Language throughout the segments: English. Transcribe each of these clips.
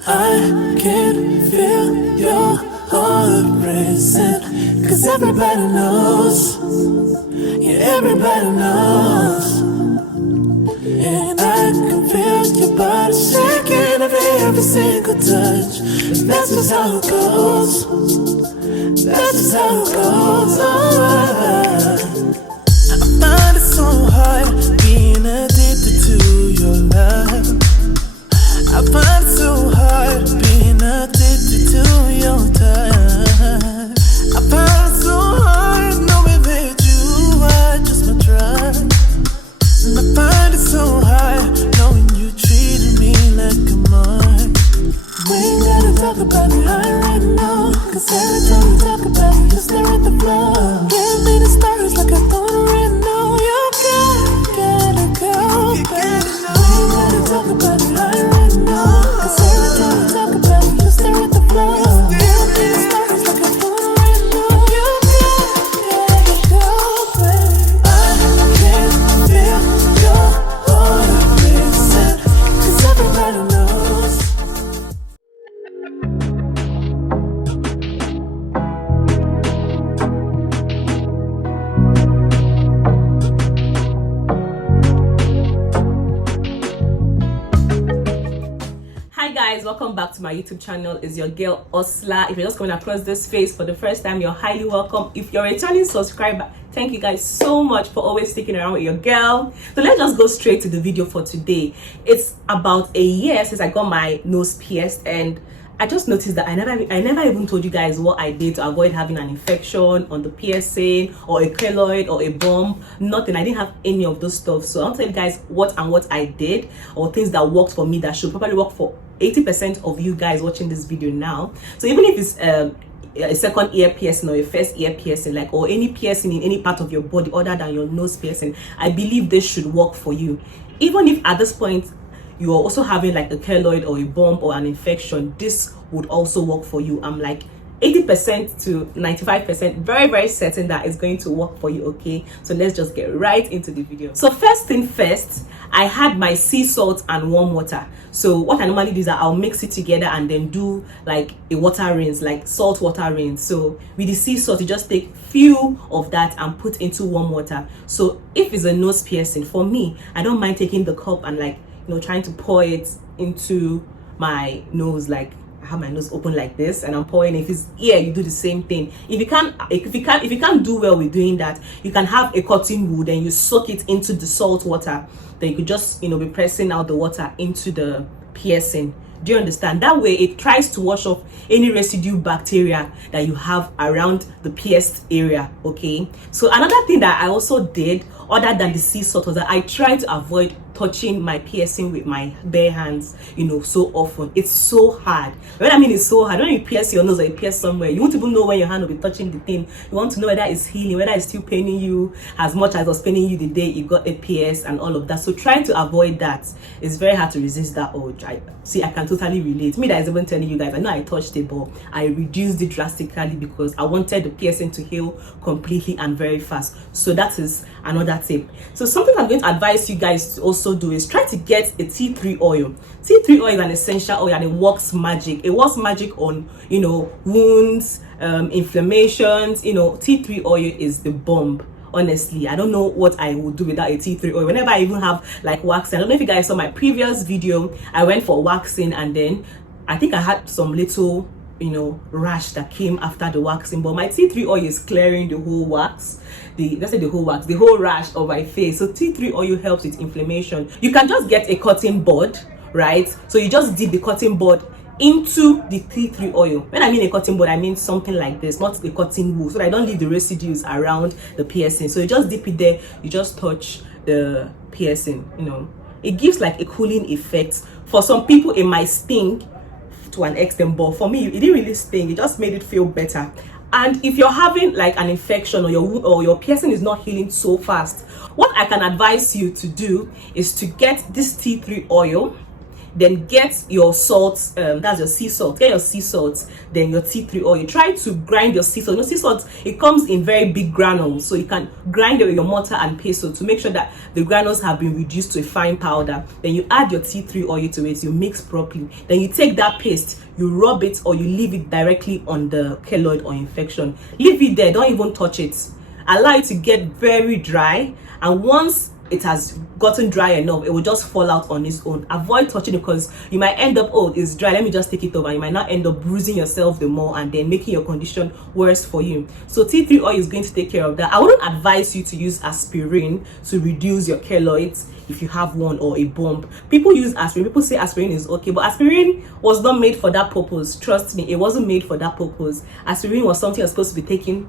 I can feel your heart racing, 'cause everybody knows, yeah, everybody knows. And I can feel your body shaking every single touch. That's just how it goes. That's just how it goes. I find it so hard being addicted to your love. I find it so hard being addicted to your touch. I find it so hard knowing that you are just my drug. And I find it so hard knowing you treated me like a mark. We ain't gotta talk about it right now, 'cause every time we talk about it, you stare at the floor. Give me the stars like I don't already know. You gotta go, baby. We ain't gotta talk about it right now, 'cause every time we talk about it, you stare at the floor. Give me the stars like I don't already know. You gotta go, baby. I can feel your heart racing, 'cause everybody knows. Hi guys, welcome back to my YouTube channel. It's your girl Osla. If you're just coming across this face for the first time, you're highly welcome. If you're a returning subscriber, thank you guys so much for always sticking around with your girl. So let's just go straight to the video for today. It's about a year since I got my nose pierced, and I just noticed that I never even told you guys what I did to avoid having an infection on the piercing or a keloid or a bump. Nothing. I didn't have any of those stuff. So I'll tell you guys what I did, or things that worked for me that should probably work for 80% of you guys watching this video now. So even if it's a second ear piercing or a first ear piercing, like, or any piercing in any part of your body other than your nose piercing, I believe this should work for you. Even if at this point you're also having like a keloid or a bump or an infection, this would also work for you. I'm like 80% to 95% very certain that it's going to work for you. Okay, so let's just get right into the video. So first thing first, I had my sea salt and warm water. So what I normally do is that I'll mix it together and then do like a water rinse, like salt water rinse. So with the sea salt, you just take few of that and put into warm water. So if it's a nose piercing, for me, I don't mind taking the cup and, like, you know, trying to pour it into my nose. Like, I have my nose open like this and I'm pouring. If it's ear, you do the same thing. If you can't do well with doing that, you can have a cotton wool, then you soak it into the salt water. Then you could just, you know, be pressing out the water into the piercing. Do you understand? That way it tries to wash off any residue bacteria that you have around the pierced area. Okay, so another thing that I also did other than the sea salt was that I tried to avoid touching my piercing with my bare hands, you know, so often. It's so hard. When I mean it's so hard, when you pierce your nose or you pierce somewhere, you won't even know when your hand will be touching the thing. You want to know whether it's healing, whether it's still paining you as much as it was paining you the day you got a pierce and all of that. So trying to avoid that, it's very hard to resist that urge. I can totally relate. Me that is even telling you guys, I know I touched it, but I reduced it drastically because I wanted the piercing to heal completely and very fast. So that is another tip. So something I'm going to advise you guys to also do is try to get a tea tree oil. Tea tree oil is an essential oil and it works magic. It works magic on, you know, wounds, inflammations. You know, tea tree oil is the bomb. Honestly, I don't know what I would do without a tea tree oil. Whenever I even have like waxing, I don't know if you guys saw my previous video, I went for waxing and then I think I had some little, you know, rash that came after the waxing, but my tea tree oil is clearing the whole wax, the whole rash of my face. So tea tree oil helps with inflammation. You can just get a cotton bud, right? So you just dip the cotton bud into the tea tree oil. When I mean a cotton bud, I mean something like this, not the cotton wool, so that I don't leave the residues around the piercing. So you just dip it there, you just touch the piercing, you know. It gives like a cooling effect. For some people it might sting to an extent, but for me it didn't really sting. It just made it feel better. And if you're having like an infection or your piercing is not healing so fast, what I can advise you to do is to get this tea tree oil, then get your salt, that's your sea salt, get your sea salt, then your tea tree oil. Try to grind your sea salt. Sea salt, it comes in very big granules, so you can grind it with your mortar and pestle to make sure that the granules have been reduced to a fine powder. Then you add your tea tree oil to it, you mix properly, then you take that paste, you rub it or you leave it directly on the keloid or infection. Leave it there, don't even touch it. Allow it to get very dry, and once it has gotten dry enough, it will just fall out on its own. Avoid touching it, because you might end up, oh, it's dry, let me just take it over. You might not end up bruising yourself the more and then making your condition worse for you. So tea tree oil is going to take care of that. I wouldn't advise you to use aspirin to reduce your keloids if you have one or a bump. People use aspirin, people say aspirin is okay, but aspirin was not made for that purpose. Trust me, it wasn't made for that purpose. Aspirin was something that's supposed to be taken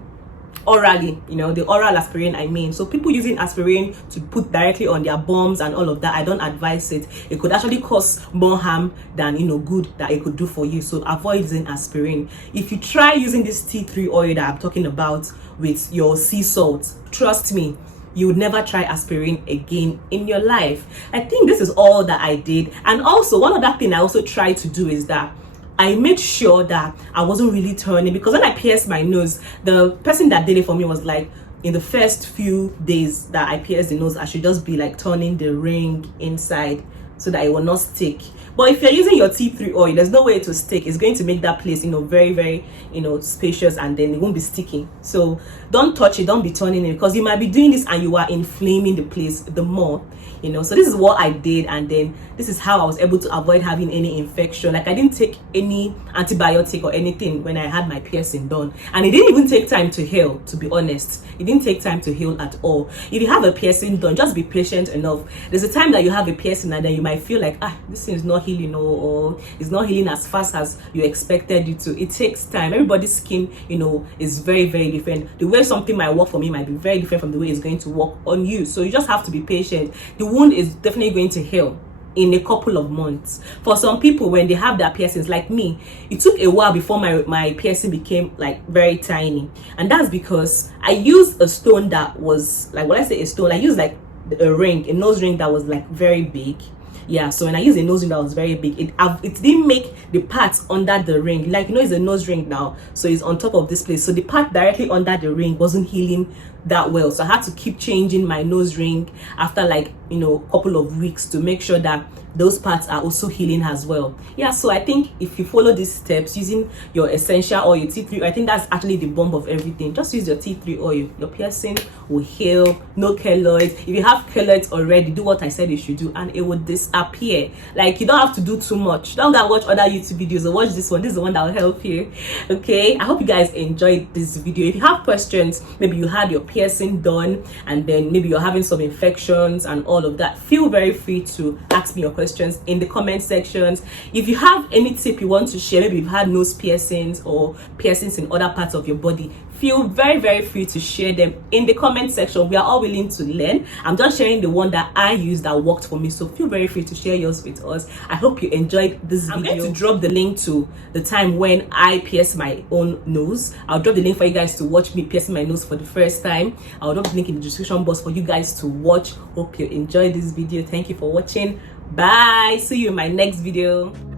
orally, you know, the oral aspirin I mean. So people using aspirin to put directly on their bums and all of that, I don't advise it. It could actually cause more harm than, you know, good that it could do for you. So avoid using aspirin. If you try using this tea tree oil that I'm talking about with your sea salt, trust me, you would never try aspirin again in your life. I think this is all that I did. And also one other thing I also tried to do is that I made sure that I wasn't really turning, because when I pierced my nose, the person that did it for me was like, in the first few days that I pierced the nose, I should just be like turning the ring inside so that it will not stick. But if you're using your tea tree oil, there's no way to stick. It's going to make that place, you know, very, very, you know, spacious, and then it won't be sticky. So don't touch it, don't be turning it, because you might be doing this and you are inflaming the place the more, you know. So this is what I did, and then this is how I was able to avoid having any infection. Like I didn't take any antibiotic or anything when I had my piercing done, and it didn't even take time to heal, to be honest. It didn't take time to heal at all. If you have a piercing done, just be patient enough. There's a time that you have a piercing and then you might feel like, this thing is not healing, or it's not healing as fast as you expected it to. It takes time. Everybody's skin, you know, is very, very different. The way something might work for me might be very different from the way it's going to work on you. So you just have to be patient. The wound is definitely going to heal in a couple of months. For some people, when they have their piercings, like me, it took a while before my piercing became like very tiny. And that's because I used a stone that was like, when I say a stone, I used like a ring, a nose ring that was like very big. Yeah, so when I used a nose ring that was very big, it didn't make the part under the ring, like, you know, it's a nose ring now, so it's on top of this place, so the part directly under the ring wasn't healing that well. So I had to keep changing my nose ring after, like, you know, a couple of weeks to make sure that those parts are also healing as well. Yeah, so I think if you follow these steps using your essential oil, your tea tree, I think that's actually the bomb of everything. Just use your tea tree oil, your piercing will heal. No keloids. If you have keloids already, do what I said you should do and it will disappear. Like, you don't have to do too much. Don't go watch other YouTube videos, or watch this one. This is the one that will help you. Okay, I hope you guys enjoyed this video. If you have questions, maybe you had your piercing done and then maybe you're having some infections and all of that, feel very free to ask me your questions in the comment sections. If you have any tip you want to share, maybe you've had nose piercings or piercings in other parts of your body, feel very, very free to share them in the comment section. We are all willing to learn. I'm just sharing the one that I used that worked for me, so feel very free to share yours with us. I hope you enjoyed this video. I'm going to drop the link to the time when I pierced my own nose. I'll drop the link for you guys to watch me piercing my nose for the first time. I'll drop the link in the description box for you guys to watch. Hope you enjoyed this video. Thank you for watching. Bye. See you in my next video.